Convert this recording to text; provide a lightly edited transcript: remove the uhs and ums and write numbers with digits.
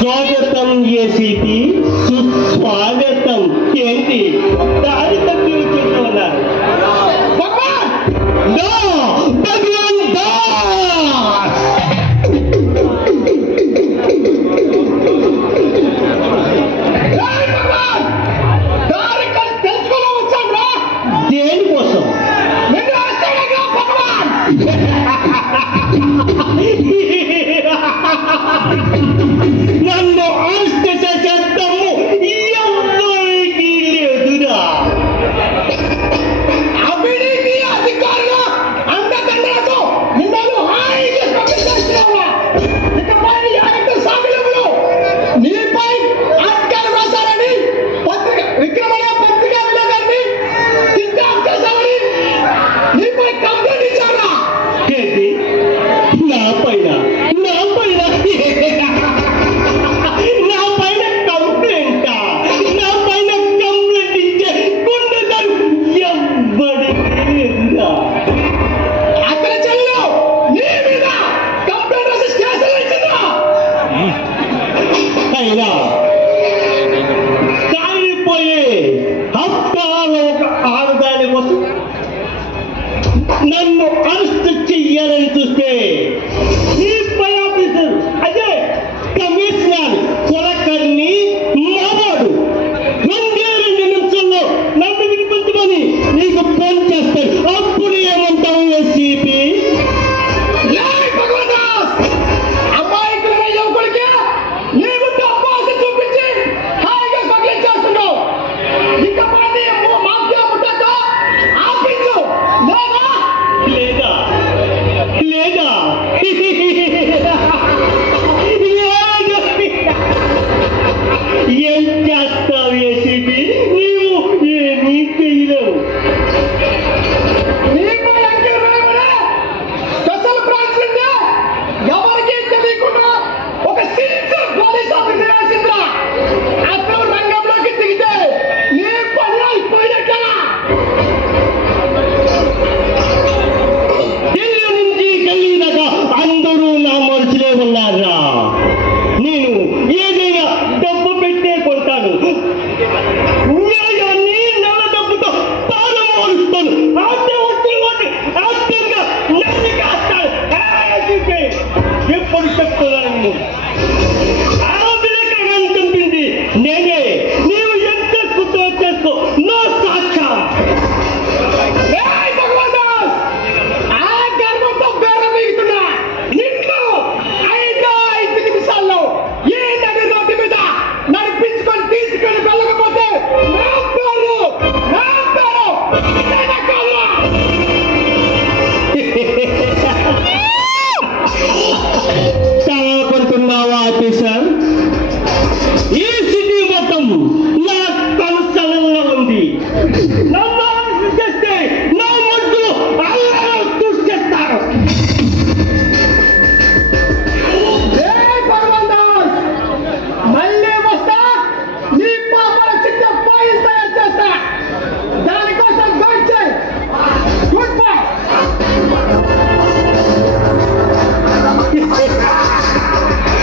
స్వాగతం ఏసీపీ, సుస్వాగతం. ఏంటి దారి తప్పి వచ్చేస్తున్నారు? దేనికోసం? నన్ను ఆస్తి చేద్దాము ఎవరికి లేదురా. అవినీతి అధికారులు అండదండలతో నిన్ను హాయిగా పంపించేస్తున్నావా? ఇకపై యాగంట సాగులములు నీపై ఆజ్ఞలు రాశారని పత్రిక విక్రమణ పత్రికా విలేకరిని కిడ్నాప్ చేశామని నీపై కంప్లైంట్ ఇచ్చారా? ఏంటి నా పైన కంప్లైంటా? నా పైన కంప్లైంట్ ఇచ్చే గుండెలు ఎవ్వడికి లేదురా. అక్కడ చెల్లు నీ మీద కంప్లైంట్ రాసి స్టేషన్లో ఇచ్చిందా? అయినా కాలిపోయే హస్తాల ఒక ఆడదాని కోసం నన్ను అరెస్ట్ చెయ్యాలని చూస్తే ఈ పై ఆఫీసర్ అదే కమిషనర్ కొలకర్ని మావాడు 2 నిమిషాల్లో నన్ను వినిపించుకొని నీకు ఫోన్ చేస్తాడు. అప్పుడు ఏమంటావు ఎస్సీపీ? ఏయ్ భగవంతాస్! అమాయకులైన యువకుడికి నీ ముందు అపవాసం చూపించి హాయిగా స్మగ్లింగ్ చేస్తున్నావు. ఇకపై నీ మాఫియా ముట్టతో ఆపించు. లేదా లేదా ఏం చేస్తావు ఏసీపీ? నీవు ఏమీ చేయలేవు. నీపై అంకెలు వేయబడే స్పెషల్ బ్రాంచ్ నుండి ఎవరికీ తెలియకుండా ఒక సిన్సియర్ పోలీస్ ఆఫీసర్ వేసిందిరా. అసలు రంగంలోకి దిగితే నీ పని అయిపోయినట్లా. ఢిల్లీ నుంచి గల్లీ దాకా అందరూ నా మనుషులే ఉన్నారా. నేను ఏదైనా డబ్బు పెట్టే కొంటాను. న్యాయాన్ని నల్ల డబ్బుతో తాను మారుస్తాను. అదే వచ్చి అర్థంగా నన్ను కాస్తాను. ఎప్పుడు చెప్తున్నాను? ఆ విలేకరణ చంపింది నేనే. నీవు ఎంత చేసుకుంటూ చేసుకో. నా సాక్ష్యం. ఏయ్ భగవంతాస్! ఆ గర్వంతో బేరం వీగుతున్నా నిన్ను 5 నిమిషాల్లో ఈ నడి రోడ్డు మీద నడిపించుకొని తీసుకొని వెళ్ళకపోతే నా పేరు ఇదేనా కాదురా? పడుతున్నావా ఆఫీసర్? ఈ సిటీ మొత్తం నా కనుసలలో ఉంది. నన్ను అరెస్ట్ చేస్తే నా మనుషులు అల్లరి చూసేస్తారు. ఏయ్ భగవంతాస్! మళ్ళీ వస్తా నీ పాపల చిన్న పోయిస్తా చేస్తా.